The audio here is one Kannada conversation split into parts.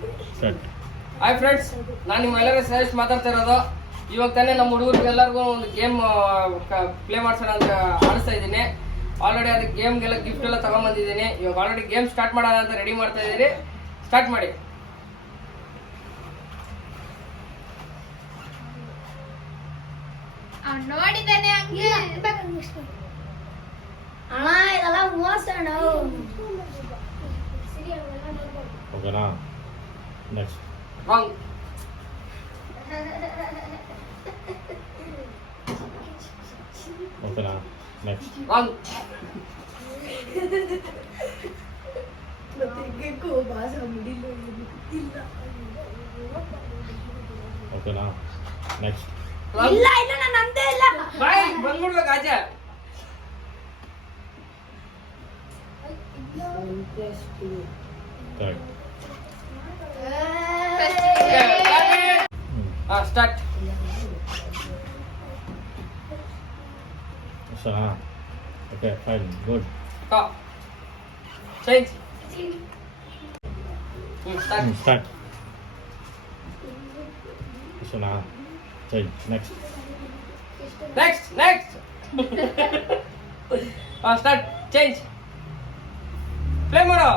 ಹಾಯ್ ಫ್ರೆಂಡ್ಸ್, ನಾನು ನಿಮ್ಮೆಲ್ಲರೂ ಶ್ರೇಷ್ಠ ಮಾತಾಡ್ತಾ ಇರೋದು. ಇವಾಗ ತಾನೇ ನಮ್ಮ ಹುಡುಗರಿಗೆಲ್ಲರಿಗೂ ಒಂದು ಗೇಮ್ ಪ್ಲೇ ಮಾಡ್ಸೋಣ ಅಂತ ಆಡಿಸ್ತಾ ಇದ್ದೀನಿ. ಆಲ್ರೆಡಿ ಅದಕ್ಕೆ ಗೇಮ್ಗೆಲ್ಲ ಗಿಫ್ಟ್ ಎಲ್ಲ ತಗೊಂಬಂದಿದ್ದೀನಿ. ಇವಾಗ ಆಲ್ರೆಡಿ ಗೇಮ್ ಸ್ಟಾರ್ಟ್ ಮಾಡೋಣ ಅಂತ ರೆಡಿ ಮಾಡ್ತಾ ಇದ್ದೀರಿ. ಸ್ಟಾರ್ಟ್ ಮಾಡಿ. ನೋಡಿದ್ದಾನೆ ಹಂಗೆ ಅಣ್ಣ, ಇದೆಲ್ಲ ಮೋಸಣ. ಓಕೆನಾ? ನೆಕ್ಸ್ಟ್. ರಾಂಗ್. ಓಕೆನಾ? ನೆಕ್ಸ್ಟ್. ರಾಂಗ್. ಓಕೆನಾ? ನೆಕ್ಸ್ಟ್. ಇಲ್ಲ ಇಲ್ಲ, ನಾನು ಅಂದೇ ಇಲ್ಲ. ಬಾಯ್ ಬಂದ್ಬಿಡ್ಬೇಕು ಆಚೆ. ಕರೆಕ್ಟ್. ಸ್ಟಾರ್ಟ್. ಓಕೆನಾ? Okay, fine, good. Change. Start. Start. ಓಕೆನಾ? Change. Next. Next. Start. Change. Play ಮಾಡೋ.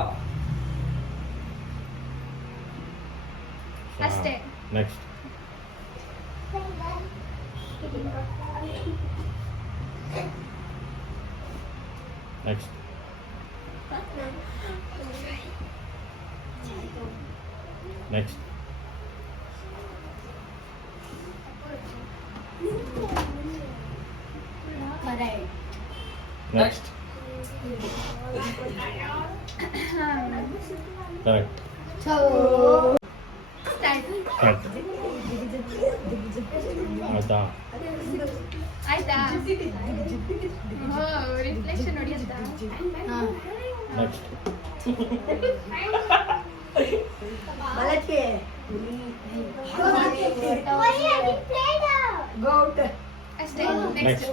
ಅಷ್ಟೇ. Next. Next. Next. Next. Correct. Correct. ಆಯ್ತಾ? ಆಯ್ತಾ? ರಿಫ್ಲೆಕ್ಷನ್ ನೋಡಿ ಅಂತ. ನೆಕ್ಸ್ಟ್. ಅಷ್ಟೇ. Next.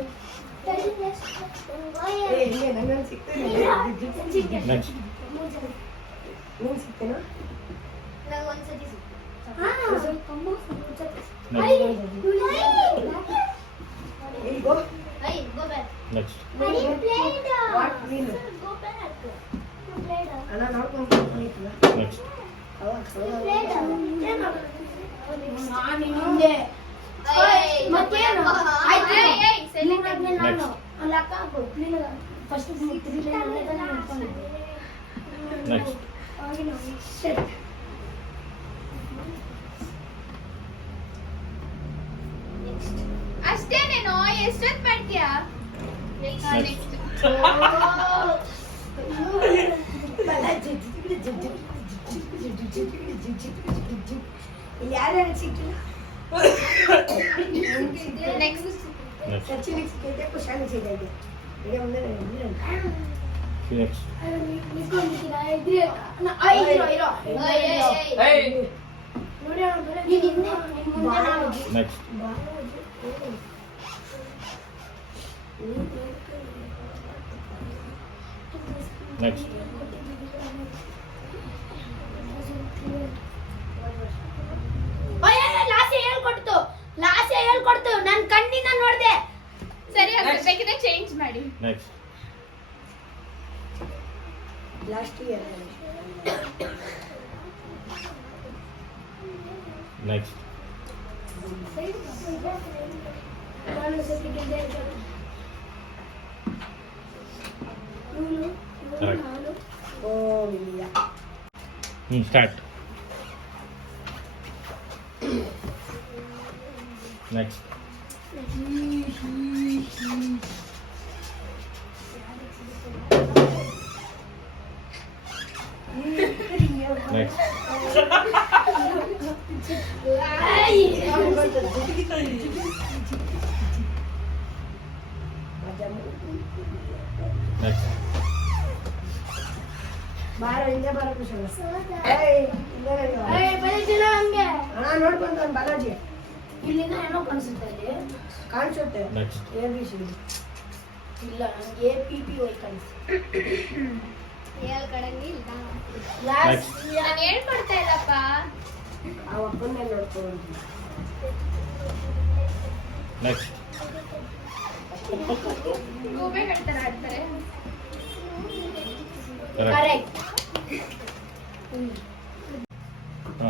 Next. Next. Next. Next. ಅಷ್ಟೇನೇನೋ, ಎಷ್ಟೊತ್ತು ಮಾಡ್ತೀಯಾ? ನೆಕ್ಸ್ಟ್. ನೆಕ್ಸ್ಟ್. ನೆಕ್ಸ್ಟ್. ಲಾಸೆ ಹೇಳ್ಕೊಡ್ತು, ನನ್ನ ಕಣ್ಣಿನ ನೋಡ್ದೆ. ಸರಿ, ಬೇಕಿದ್ರೆ ಚೇಂಜ್ ಮಾಡಿ. Next. Next. Start. Next. Next. Next. ಬಾರ ಹಿಂದೆ ಬಾರ ಕುಶಲ ನೋಡ್ಕೊಂತ ಬಾಲಾಜಿ ಇಲ್ಲಿಂದ ಏನೋ ಕಾಣಿಸುತ್ತೆ, ಅಲ್ಲಿ ಕಾಣಿಸುತ್ತೆ. ನೆಕ್ಸ್ಟ್. ABC ಇಲ್ಲ, ನನಗೆ APPY ಕಾಣಿಸುತ್ತೆ. ಹೇಳ್ಕೊಡಂಗಿಲ್ಲ. Next. ನಾನು ಹೇಳ್ಕೊಡ್ತಾ ಇಲ್ಲಪ್ಪ. ಆ ಒಬ್ಬನ್ನೇ ನೋಡ್ಕೊಂಡು Next. ಗೂಬೆ ಕಟ್ತಾರೆ ಆಡ್ತಾರೆ. Correct. ಹಾ.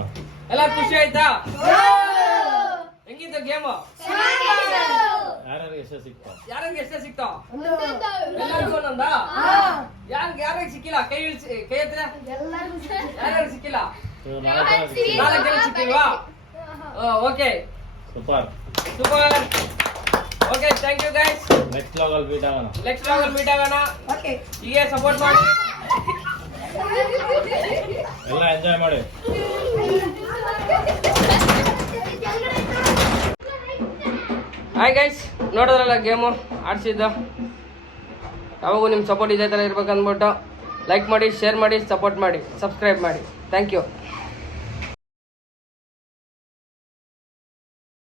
ಎಲ್ಲ ಖುಷಿ ಆಯ್ತಾ? ಹೆಂಗಿತ್ತು ಗೇಮು? ಯಾರ್ಯಾರಿಗೆ ಎಷ್ಟೇ ಸಿಕ್ತಾ? ಯಾರಿಗೆ ಎಷ್ಟೇ ಸಿಕ್ತಾವ? ಎಲ್ಲರಿಗೂ ಒಂದೊಂದಾ? ಯಾರಿಗೆ ಸಿಕ್ಕಿಲ್ಲ? ಕೈ ಎತ್ತಿರ? ಯಾರ್ಯಾರಿಗೆ ಸಿಕ್ಕಿಲ್ಲ? So, 4 ಜನ ಸಿಕ್ಕಿದೆ. 4 ಜನ ಸಿಕ್ಕಿಲ್ವಾ? Okay super. Super. Okay thank you guys. Next ವ್ಲಾಗಲ್ಲಿ ಮೀಟ್ ಆಗೋಣ. ನೆಕ್ಸ್ಟ್ ವ್ಲಾಗಲ್ಲಿ ಮೀಟ್ ಆಗೋಣ. ಓಕೆ ಹೀಗೆ ಸಪೋರ್ಟ್ ಮಾಡಿ. ಎಲ್ಲ ಎಂಜಾಯ್ ಮಾಡಿ. ಹಾಯ್ ಗೈಸ್, ನೋಡಿದ್ರಲ್ಲ ಗೇಮು ಆಡಿಸಿದ್ದು. ಯಾವಾಗೂ ನಿಮ್ಮ ಸಪೋರ್ಟ್ ಇದೇ ಥರ ಇರ್ಬೇಕಂದ್ಬಿಟ್ಟು ಲೈಕ್ ಮಾಡಿ, ಶೇರ್ ಮಾಡಿ, ಸಪೋರ್ಟ್ ಮಾಡಿ, ಸಬ್ಸ್ಕ್ರೈಬ್ ಮಾಡಿ. Thank you.